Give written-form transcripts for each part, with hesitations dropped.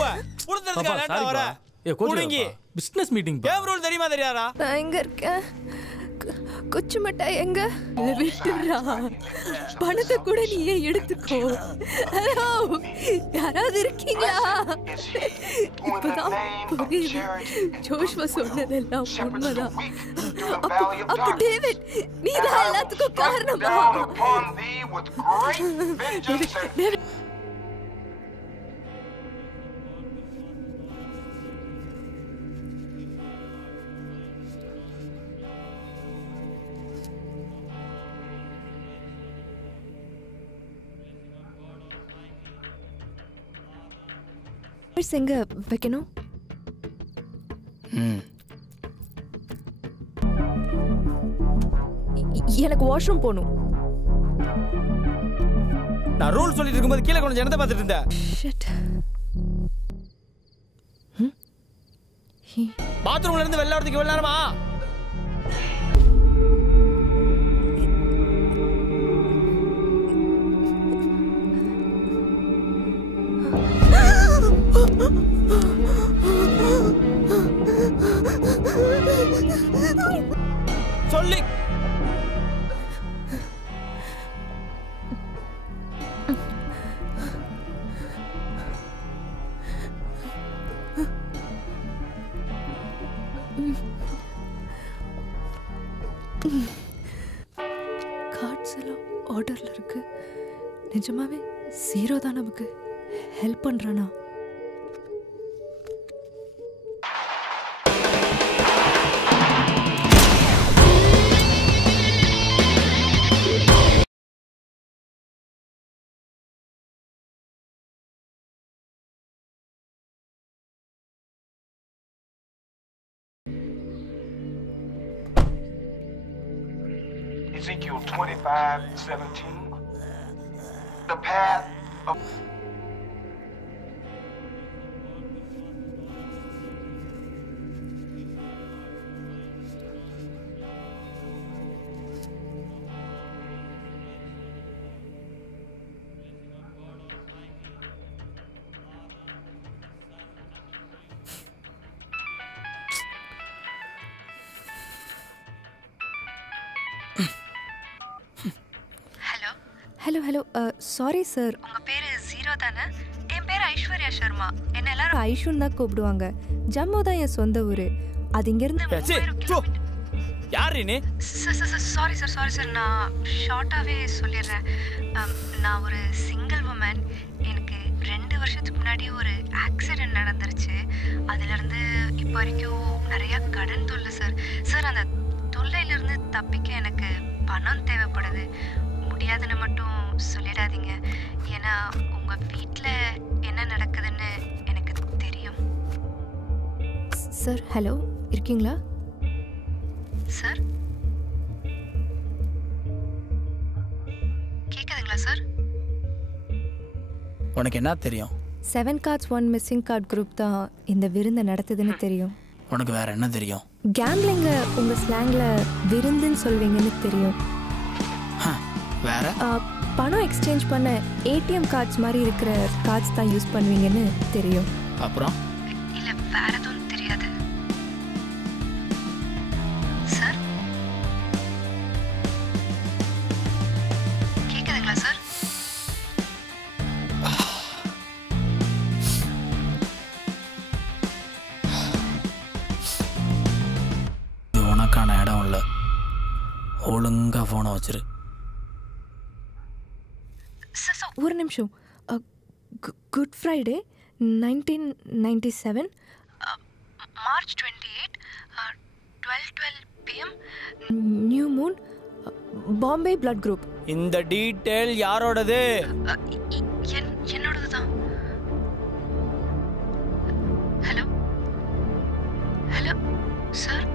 பூவ புடுறதுக்கு லேட்டா வர குடுங்கி பிசினஸ் மீட்டிங் கேம் ரூல் தெரியுமா தெரியாதா நான் எங்க இருக்கேன் குச்சி மிட்டாய் எங்க விட்டுறா பணத்தை கூட நீயே எடுத்துக்கோ ஹலோ யாராவது இருக்கீங்களா இப்பதான் புரியுது ஜோஷ்வா சொன்னதெல்லாம் உண்மைதான் அப்ப டேவிட் நீதான் எல்லாத்துக்கும் காரணமா எங்க வைக்கணும் எனக்கு வாஷ்ரூம் போகணும் நான் ரூல் சொல்லிட்டு இருக்கும்போது கீழே கொஞ்சம் ஜனத்தை பார்த்துட்டு இருந்தேன் பாத்ரூம்ல இருந்து வெளில வரதுக்கு எவ்வளவு நேரமா சொல்லி கார்ட்ஸ் எல்லாம் ஆர்டர்ல இருக்கு நிஜமாவே ஜீரோ தான் நமக்கு ஹெல்ப் பண்றானா Ezekiel 25:17. The path of hello hello sorry sir உங்கள் பேர் ஜீரோ தானே? என் பேர் ஐஸ்வர்யா சர்மா. என்ன எல்லாரும் ஐஷுன்னு தான் கூப்பிடுவாங்க. ஜம்மு தான் என் சொந்த ஊர். அது இங்கேருந்து யாரு நீ? சாரி சார் நான் ஷார்ட்டாகவே சொல்லிடுறேன். நான் ஒரு சிங்கிள் உமன். எனக்கு 2 வருஷத்துக்கு முன்னாடி ஒரு ஆக்சிடெண்ட் நடந்துருச்சு. அதுலேருந்து இப்போ வரைக்கும் நிறையா கடன் தொல்லை சார் அந்த தொல்லையிலேருந்து தப்பிக்க எனக்கு பணம் தேவைப்படுது. முடியாதுன்னு மட்டும் சொல்லிடாதீங்க. ஏன்னா உங்கள் வீட்டில் என்ன நடக்குதுன்னு எனக்கு தெரியும். சார் ஹலோ இருக்கீங்களா சார்? கேட்குதுங்களா சார்? உனக்கு என்ன தெரியும்? 7 cards 1 missing card குரூப் தான் இந்த விருந்தை நடத்துதுன்னு தெரியும். உனக்கு வேற என்ன தெரியும்? கேம்லிங்க உங்க ஸ்லாங்ல விருந்துன்னு சொல்வீங்கன்னு தெரியும். வேற பணம் எக்ஸ்சேஞ்ச் பண்ண ஏடிஎம் கார்ட்ஸ் மாதிரி இருக்கிற கார்ட்ஸ் தான் யூஸ் பண்ணுவீங்கன்னு தெரியும். அப்புறம் இல்லை வேற எதுவும் தெரியாது சார். கேட்குதுங்களா சார்? இது உனக்கான இடம் இல்லை. ஒழுங்கா போனை வச்சிரு. ஒரு நிமிஷம். Good Friday 1997 March 28 12:12 PM new Moon Bombay blood group. இந்த டீடைல் யாரோடது? என்னோடது தான். Hello hello sir.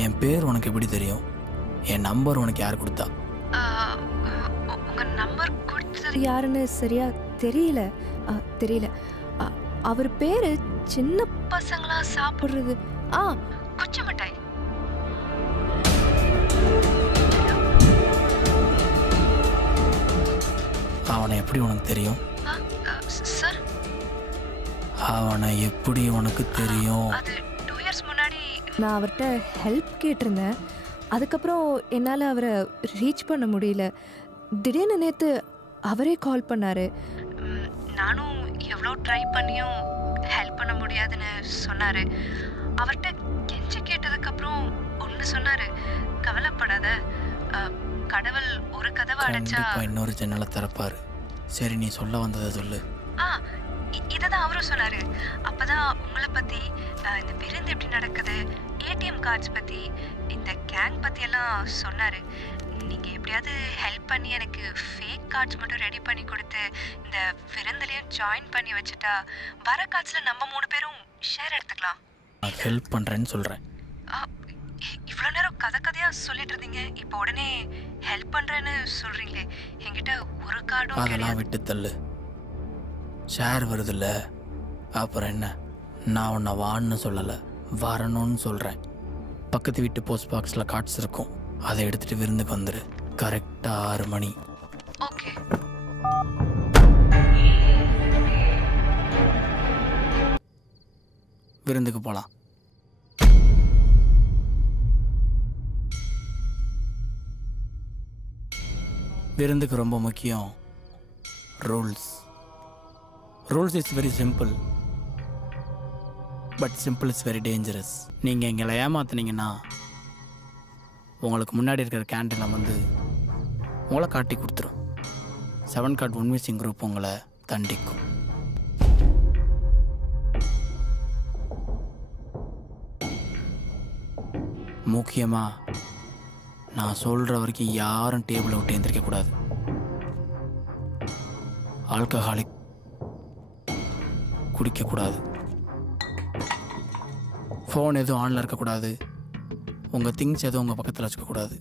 என் பேர் உனக்கு எப்படி தெரியும்? என் நம்பர் உனக்கு யார் கொடுத்தா? உங்க நம்பர் கொடுத்தது யாருன்னு சரியா தெரியல. அவர் பேரு சின்ன பசங்களா சாப்பிடுறது குச்சி மிட்டாய். எப்படி உனக்கு தெரியும்? சார், அவனை எப்படி உனக்கு தெரியும்? அது 2 இயர்ஸ் முன்னாடி நான் அவர்கிட்ட ஹெல்ப் கேட்டிருந்தேன். அதுக்கப்புறம் என்னால் அவரை ரீச் பண்ண முடியல. திடீர்னு நேற்று அவரே கால் பண்ணார். நானும் எவ்வளோ ட்ரை பண்ணியும் ஹெல்ப் பண்ண முடியாதுன்னு சொன்னார். அவர்கிட்ட கெஞ்சி கேட்டதுக்கப்புறம் ஒன்று சொன்னார், கவலைப்படாத, கடவுள் ஒரு கதவை அடைச்சா இன்னொரு ஜன்னலை திறப்பாரு. சரி, நீ சொல்ல வந்ததை சொல்லு. இதை தான் அவரும் சொன்னார். அப்போ தான் உங்களை பற்றி, இந்த விருந்து எப்படி நடக்குது, ஏடிஎம் கார்ட்ஸ் பற்றி, இந்த கேங் பற்றியெல்லாம் சொன்னார். நீங்கள் எப்படியாவது ஹெல்ப் பண்ணி எனக்கு ஃபேக் கார்ட்ஸ் மட்டும் ரெடி பண்ணி கொடுத்து இந்த விருந்துலேயும் ஜாயின் பண்ணி வச்சுட்டா வர கார்ட்ஸில் நம்ம 3 பேரும் ஷேர் எடுத்துக்கலாம். நான் ஹெல்ப் பண்ணுறேன்னு சொல்கிறேன். இவ்வளோ நேரம் கதையாக சொல்லிட்டு இருந்தீங்க, இப்போ உடனே ஹெல்ப் பண்ணுறேன்னு சொல்கிறீங்களே. என்கிட்ட ஒரு கார்டும் அதெல்லாம் விட்டு தள்ளு. ஷேர் வருதில்ல, அப்புறம் என்ன? நான் உன்னை வான்னு சொல்லலை, வரணும்னு சொல்கிறேன். பக்கத்து வீட்டு போஸ்ட் பாக்ஸில் கார்ட்ஸ் இருக்கும், அதை எடுத்துகிட்டு விருந்துக்கு வந்துடு. கரெக்டாக 6 மணி. ஓகே. விருந்துக்கு போகலாம். விருந்துக்கு ரொம்ப முக்கியம் rules. Rules is very simple, but simple is very dangerous. நீங்கள் எங்களை ஏமாத்துனீங்கன்னா உங்களுக்கு முன்னாடி இருக்கிற கேண்டீனில் வந்து உங்களை காட்டி கொடுத்துரும். 7 கார்ட் ஒன் மிஸ்ஸிங் குரூப் உங்களை தண்டிக்கும். முக்கியமாக நான் சொல்கிற வரைக்கும் யாரும் டேபிளை விட்டு எழுந்திரிக்கக்கூடாது. ஆல்கஹாலிக் குடிக்கக்கூடாது. ஃபோன் எதுவும் ஆனில் இருக்கக்கூடாது. உங்கள் திங்ஸ் எதுவும் உங்கள் பக்கத்தில் வச்சுக்கக்கூடாது.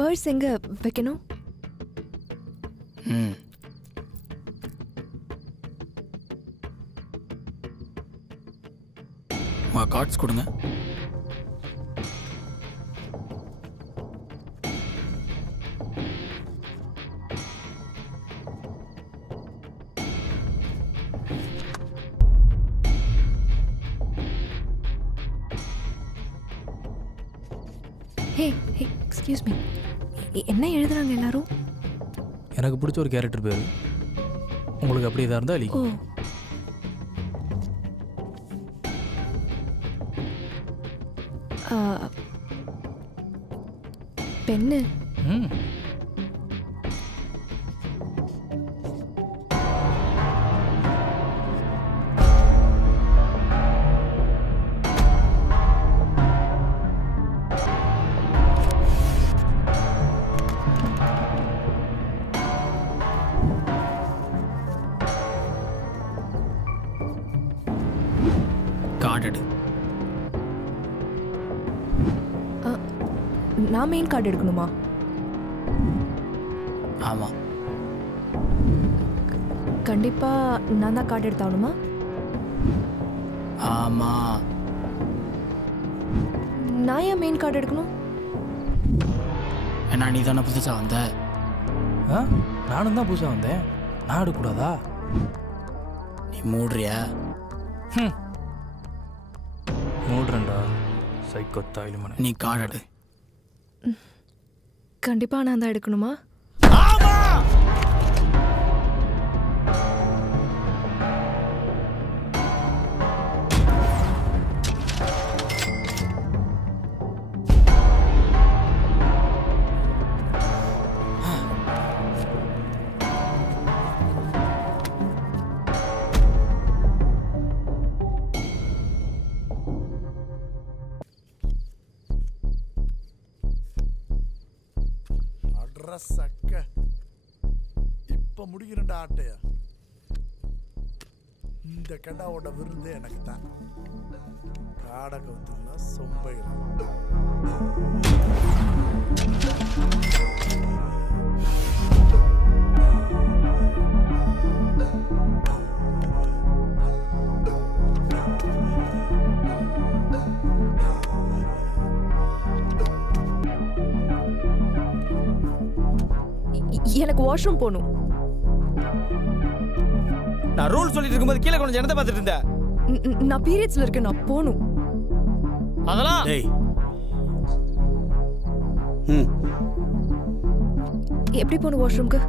பர்ஸ் எங்கே வைக்கணும்? உங்கள் கார்ட்ஸ் கொடுங்க. ஹே ஹே, எக்ஸ்கியூஸ் மீ, என்ன எழுதுறாங்க எல்லாரும்? எனக்கு பிடிச்ச ஒரு கேரக்டர் பேர். உங்களுக்கு அப்படி இதாக இருந்தால் அழி. ஓ, பெண்ணு. கார்டு. நான் மெயின் கார்டு எடுக்கணுமா? ஆமாம். கண்டிப்பாக நான் தான் கார்டு எடுத்தாகணுமா? ஆமாம். நான் ஏன் மெயின் கார்டு எடுக்கணும்? ஏன்னா நீ தானே புதுசாக வந்த. நானும் தான் புதுசாக வந்தேன். நான் எடுக்கக்கூடாதா? நீ மூடுறியா? மூடுறேன்டா சைக்கோத்தாயிலுமான. நீ கார்டு எடு. கண்டிப்பாக நான் தான் எடுக்கணுமா? சக்க இப்ப முடிக்கிறேன்டா ஆட்டைய. இந்த கெடாவோட விருந்தே எனக்கு தான். காடக வந்துள்ள சொம்பைகள். எனக்கு வாஷ்ரூம் போகணும். நான் ரூல் சொல்லிட்டு இருக்கும்போது கீழே கொஞ்சம் ஜனத்தை பார்த்துட்டு இருந்தேன். நான் பீரியட்ஸ்ல இருக்கேன், நான் போகணும். அதெல்லாம் டேய் எப்படி போகணும் வாஷ்ரூம்க்கு?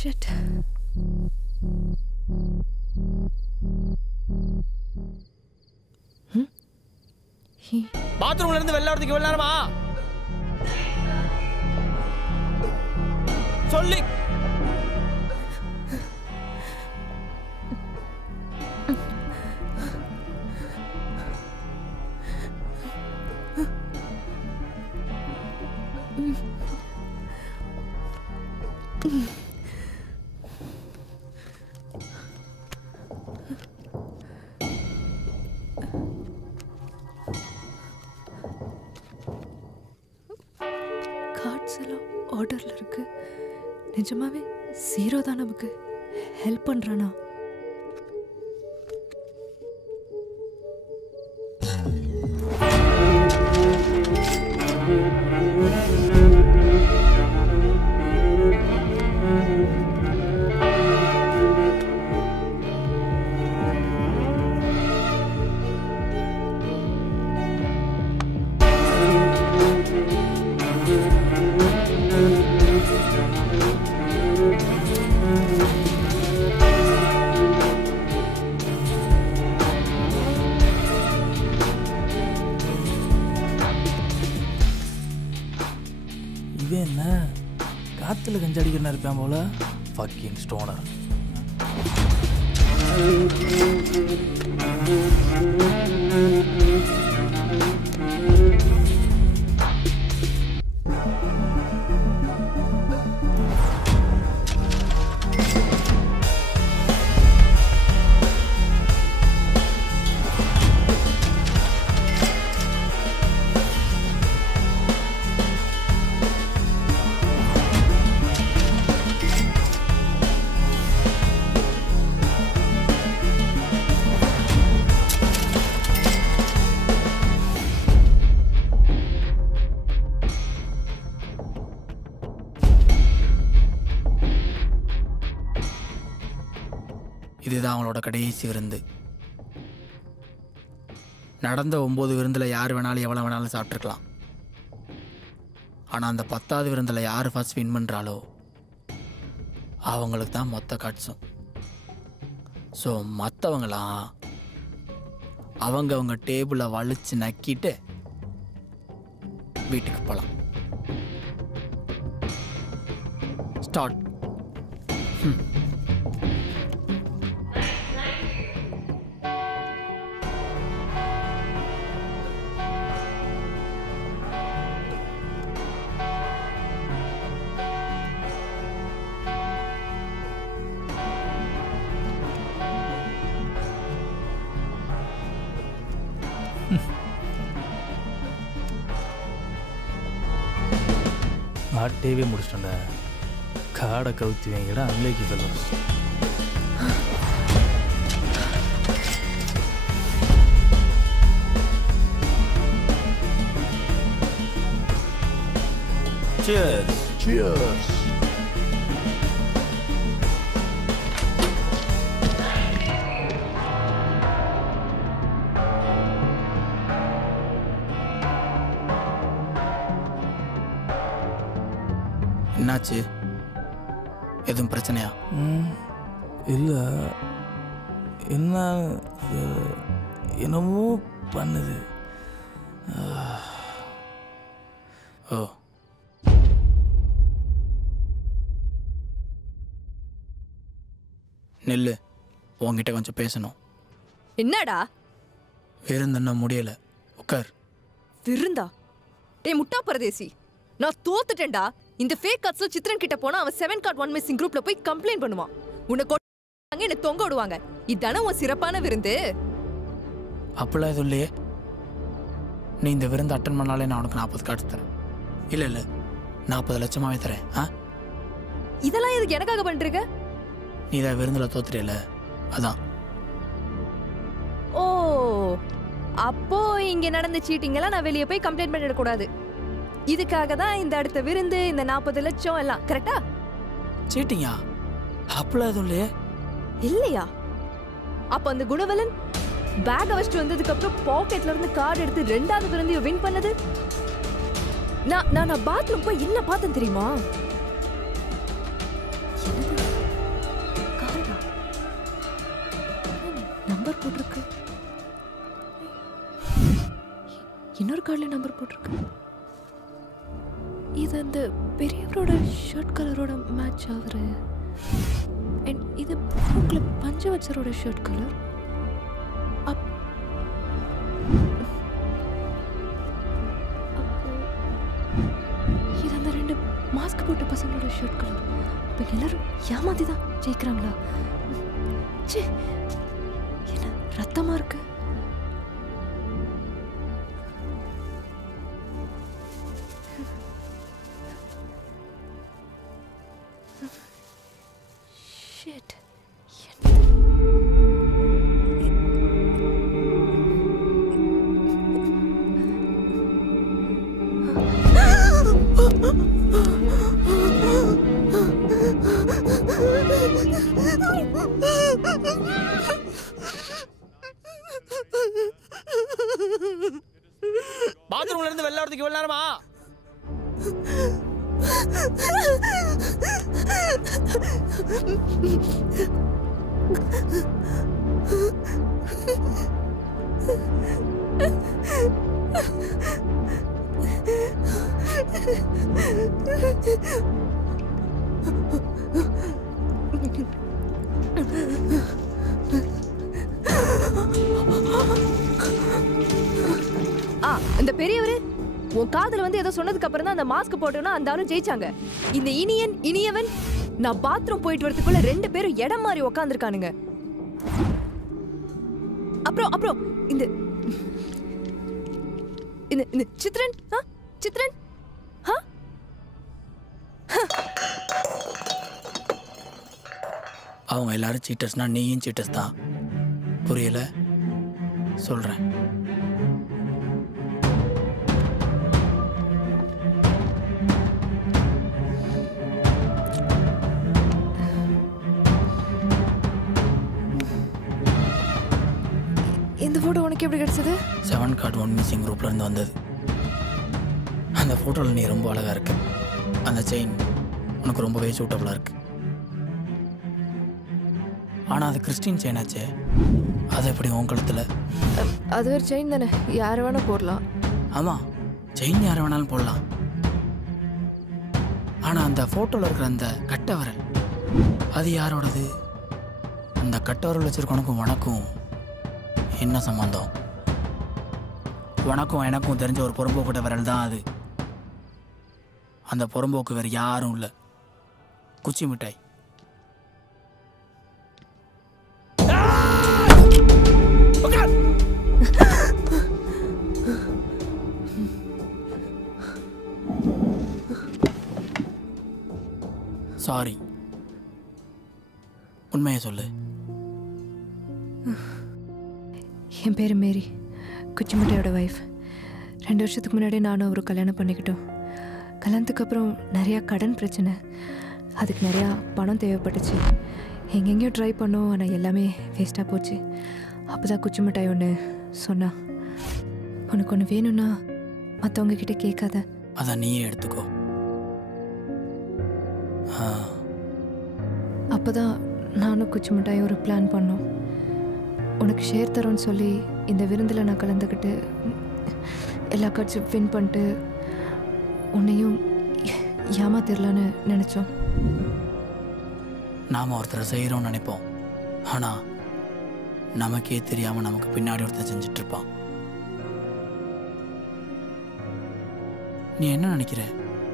ஷிட். பாத்ரூம்ல இருந்து வெளில வரதுக்கு எவ்வளவு நேரமா சொல்லி கார்ட்ஸ் எல்லாம் ஆர்டர்ல இருக்கு. நிஜமாவே ஜீரோ தான் நமக்கு ஹெல்ப் பண்றானா? இவன் என்ன காற்றுல கஞ்சடிக்கிறனா இருப்பான் போல. Fucking Stoner. இதுதான் அவங்களோட கடைசி விருந்து. நடந்த 9 விருந்தில் யார் வேணாலும் எவ்வளோ வேணாலும் சாப்பிட்ருக்கலாம். ஆனால் அந்த 10வது விருந்தில் யார் ஃபர்ஸ்ட் வின் பண்ணுறாளோ அவங்களுக்கு தான் மொத்த காட்சும். ஸோ மற்றவங்களாம் அவங்க டேபிளை வலிச்சு நக்கிட்டு வீட்டுக்கு போகலாம். ஸ்டார்ட். ஆட்டேவே முடிச்சிட்டேன்டா. காடை கவுத்தி வாங்கிடா அன்லேக்கி ஃபெல்லோஸ். Cheers. Cheers. என்னாச்சு? எதுவும் பிரச்சனையா? இல்லை, என்ன என்னமோ பண்ணுது. ஓ, நெல்லு, உங்ககிட்ட கொஞ்சம் பேசணும். என்னடா விருந்துன்னா முடியல, உட்கார். விருந்தா? டேய் முட்டா பரதேசி, நான் தோத்துட்டேன்டா. இந்த ஃபேக் கார்ட்ஸ்ல சித்ரன் கிட்ட போனா அவன் 7 கார்ட் 1 மிஸ்ஸிங் குரூப்ல போய் கம்ப்ளைண்ட் பண்ணுவான். உன்னை கொட்டாங்க, என்ன தொங்க விடுவாங்க. இதானே உன் சிறப்பான விருந்து? அப்படிலாம் எதுவும் இல்லையே. நீ இந்த விருந்து அட்டன் பண்ணாலே நான் உனக்கு 40 கார்டு தரேன். இல்லை இல்லை, 40 லட்சமாவே தரேன். இதெல்லாம் எதுக்கு எனக்காக பண்றீங்க? நீ தான் விருந்தில் தோத்துறியல, அதான். ஓ, அப்போ இங்க நடந்த சீட்டிங்கெல்லாம் நான் வெளியே போய் கம்ப்ளைண்ட் பண்ணிடக்கூடாது. இதுக்காக தான் இந்த அடுத்த விருந்து, இந்த 40 லட்சம் எல்லாம். கரெக்டா? சீட்டிங்கா? அப்பலாம் எதுவும் இல்லையே. இல்லையா? அப்ப அந்த குணவலன் பேக வச்சுட்டு வந்ததுக்கு அப்புறம் பாக்கெட்ல இருந்து கார்டு எடுத்து 2வது விருந்தையும் வின் பண்ணது நான் பாத்ரூம் போய் என்ன பார்த்தேன் தெரியுமா? நம்பர் போட்டிருக்கு. இன்னொரு கார்டுல நம்பர் போட்டிருக்கு. இது அந்த பெரியவரோட ஷர்ட் கலரோட மேட்ச் ஆகுற. இது பஞ்சவச்சரோட ஷர்ட் கலர். இது அந்த 2 மாஸ்க் போட்ட பசங்களோட ஷர்ட் கலர். அப்ப எல்லாரும் ஏமாத்தி தான் ஜெயிக்கிறாங்களா? என்ன ரத்தமா இருக்கு. Shit. பாத்ரூம்ல இருந்து வெளில வரதுக்கு இவ்வளவு நேரமா? இந்த பெரியவரு உன் காதல வந்து ஏதோ சொன்னதுக்கு அப்புறம் தான் அந்த மாஸ்க் போட்டோம்னா அந்த ஆளும் ஜெயிச்சாங்க. இந்த இனியவன் நான் பாத்ரூம் போயிட்டு வரதுக்குள்ள 2 பேரும் இடம் மாறி உக்காந்துருக்கானுங்க. அப்புறம் இந்த இந்த சித்ரன் சித்ரன் அவங்க எல்லாரும் சீட்டர்ஸ்னா நீயும் சீட்டர்ஸ் தான். புரியல? சொல்றேன். இந்த போட்டோ உனக்கு எப்படி கிடைச்சது? 7 கார்டு 1 மிஸ்ஸிங் குரூப்ல இருந்து வந்தது. அந்த போட்டோல நீ ரொம்ப அழகா இருக்கு. அந்த செயின் உனக்கு ரொம்பவே சூட்டபுளா இருக்கு. ஆனா அது கிறிஸ்டின் செயின் ஆச்சே, அது எப்படி உன் கழுத்துல? அது ஒரு செயின் தானே, யார வேணா போடலாம். ஆமா, செயின் யார வேணாலும் போடலாம். ஆனா அந்த போட்டோல இருக்கிற அந்த கட்ட விரல் அது யாரோடது? அந்த கட்ட விரல் வச்சிருக்கவனுக்கும் உனக்கும் என்ன சம்பந்தம்? உனக்கும் எனக்கும் தெரிஞ்ச ஒரு புறம்போக்கிட்ட விரல் தான் அது. அந்த புறம்போக்கு வேற யாரும் இல்லை, குச்சி மிட்டாய். சாரி, உண்மையை சொல்லு. என் பேர் மேரி, குச்சிமுட்டையோட ஒய்ஃப். 2 வருஷத்துக்கு முன்னாடி நானும் அவரு கல்யாணம் பண்ணிக்கிட்டோம். கல்யாணத்துக்கு அப்புறம் நிறையா கடன் பிரச்சனை, அதுக்கு நிறையா பணம் தேவைப்பட்டுச்சு. எங்கெங்கேயோ ட்ரை பண்ணோம், ஆனால் எல்லாமே வேஸ்ட்டாக போச்சு. அப்போ தான் குச்சிமுட்டாய் ஒன்று சொன்னா, உனக்கு ஒன்று வேணும்னா மற்றவங்க கிட்ட கேட்காத, அதை நீயே எடுத்துக்கோ. அப்போ தான் நானும் குச்சிமுட்டாயும் ஒரு பிளான் பண்ணோம். உனக்கு ஷேர் தரோன்னு சொல்லி இந்த விருந்தில் நான் கலந்துக்கிட்டு எல்லா கார்ட்ஸும் வின் பண்ணிட்டு உன்னையும் ஏமாத்திரலான்னு நினச்சோம். நாம் ஒருத்தரை செய்கிறோம்னு நினைப்போம், ஆனால் நமக்கே தெரியாமல் நமக்கு பின்னாடி ஒருத்தர் செஞ்சிட்ருப்பான். நீ என்ன நினைக்கிற?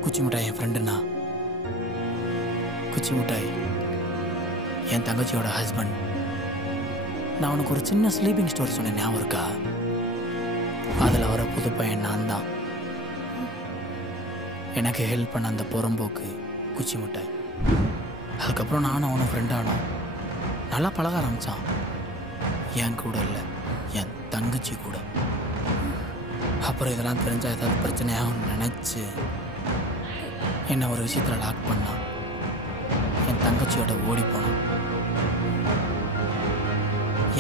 குச்சி மிட்டாய் என் ஃப்ரெண்டுன்னா? குச்சி மிட்டாய் என் தங்கச்சியோட ஹஸ்பண்ட். நான் உனக்கு ஒரு சின்ன ஸ்லீப்பிங் ஸ்டோரி சொன்னேன், ஞாபகம் இருக்கா? அதில் வர புது பையன் நான் தான். எனக்கு ஹெல்ப் பண்ண அந்த புறம்போக்கு குச்சி மிட்டாய். அதுக்கப்புறம் நானும் அவனும் ஃப்ரெண்டானோம். நல்லா பழக ஆரம்பித்தான். என் கூட இல்லை, என் தங்கச்சி கூட. அப்புறம் இதெல்லாம் தெரிஞ்சால் ஏதாவது பிரச்சனையாகும்னு நினச்சி என்னை ஒரு விஷயத்தில் லாக் பண்ணான். என் தங்கச்சியோட ஓடி போனான்.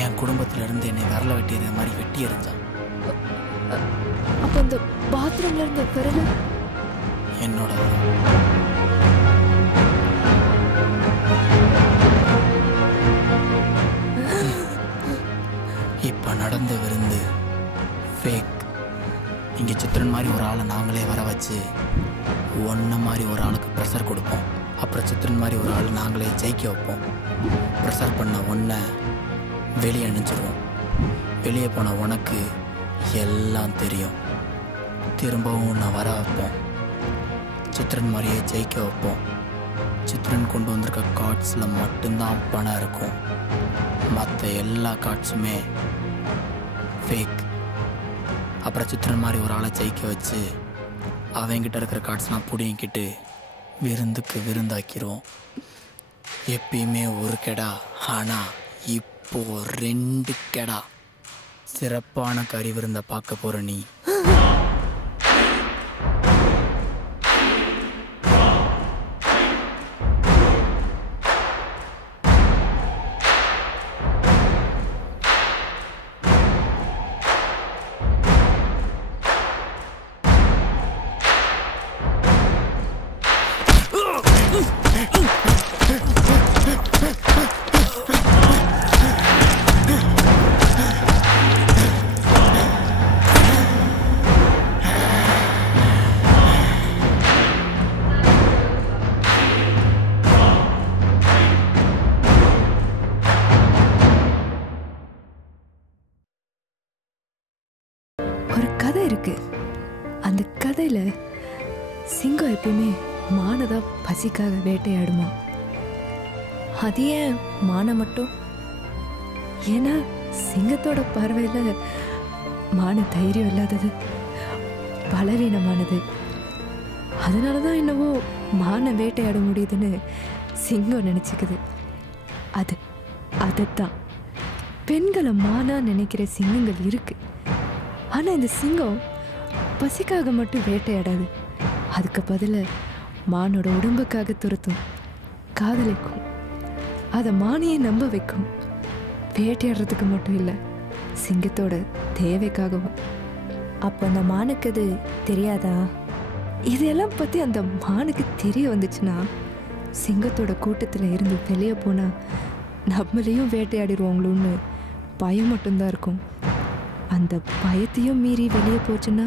என் குடும்பத்தில் இருந்து என்னை விரல வெட்டியது மாதிரி வெட்டி எறிஞ்சான். அப்போ அந்த பாத்ரூம்ல இருந்த விரல் என்னோட இப்போ நடந்த விருந்து ஃபேக். இங்கே சித்திரன் மாதிரி ஒரு ஆளை நாங்களே வர வச்சு ஒன்றை மாதிரி ஒரு ஆளுக்கு ப்ரெஷர் கொடுப்போம். அப்புறம் சித்திரன் மாதிரி ஒரு ஆள் நாங்களே ஜெயிக்க வைப்போம். ப்ரெஷர் பண்ண ஒன்றை வெளியே அனுப்பிச்சிடுவோம். வெளியே போன உனக்கு எல்லாம் தெரியும். திரும்பவும் உன்னை வர வைப்போம். சித்திரன் மாதிரியே ஜெயிக்க வைப்போம். சித்திரன் கொண்டு வந்திருக்க கார்ட்ஸில் மட்டும்தான் பணம் இருக்கும். மற்ற எல்லா கார்ட்ஸுமே ஃபேக். அப்புறம் சித்திரன் மாதிரி ஒரு ஆளை ஜெயிக்க வச்சு அவங்கிட்ட இருக்கிற கார்ட்ஸ்லாம் பிடிங்கிட்டு விருந்துக்கு விருந்தாக்கிடுவோம். எப்பயுமே ஒரு கெடா, ஆனால் இப்போ 2 கெடா. சிறப்பான கறி விருந்தை பார்க்க போகிற நீ. ஒரு கதை இருக்கு. அந்த கதையில சிங்கம் எப்பயுமே மானதான் பசிக்காக வேட்டையாடுமா. அது ஏன் மானை மட்டும்? ஏன்னா சிங்கத்தோட பார்வையில மான தைரியம் இல்லாதது, பலவீனமானது. அதனாலதான் என்னவோ மானை வேட்டையாட முடியுதுன்னு சிங்கம் நினைச்சுக்குது. அதைத்தான் பெண்களை மானா நினைக்கிற சிங்கங்கள் இருக்கு. ஆனா இந்த சிங்கம் பசிக்காக மட்டும் வேட்டையாடாது. அதுக்கு பதில மானோட உடம்புக்காக துரத்தும், காதலிக்கும், அதை மானையே நம்ப வைக்கும். வேட்டையாடுறதுக்கு மட்டும் இல்லை, சிங்கத்தோட தேவைக்காகவும். அப்போ அந்த மானுக்கு அது தெரியாதா? இதெல்லாம் பற்றி அந்த மானுக்கு தெரிய வந்துச்சுன்னா சிங்கத்தோட கூட்டத்தில் இருந்து வெளியே போனால் நம்மளையும் வேட்டையாடிடுவாங்களோன்னு பயம் மட்டும்தான் இருக்கும். அந்த பயத்தையும் மீறி வெளியே போச்சுன்னா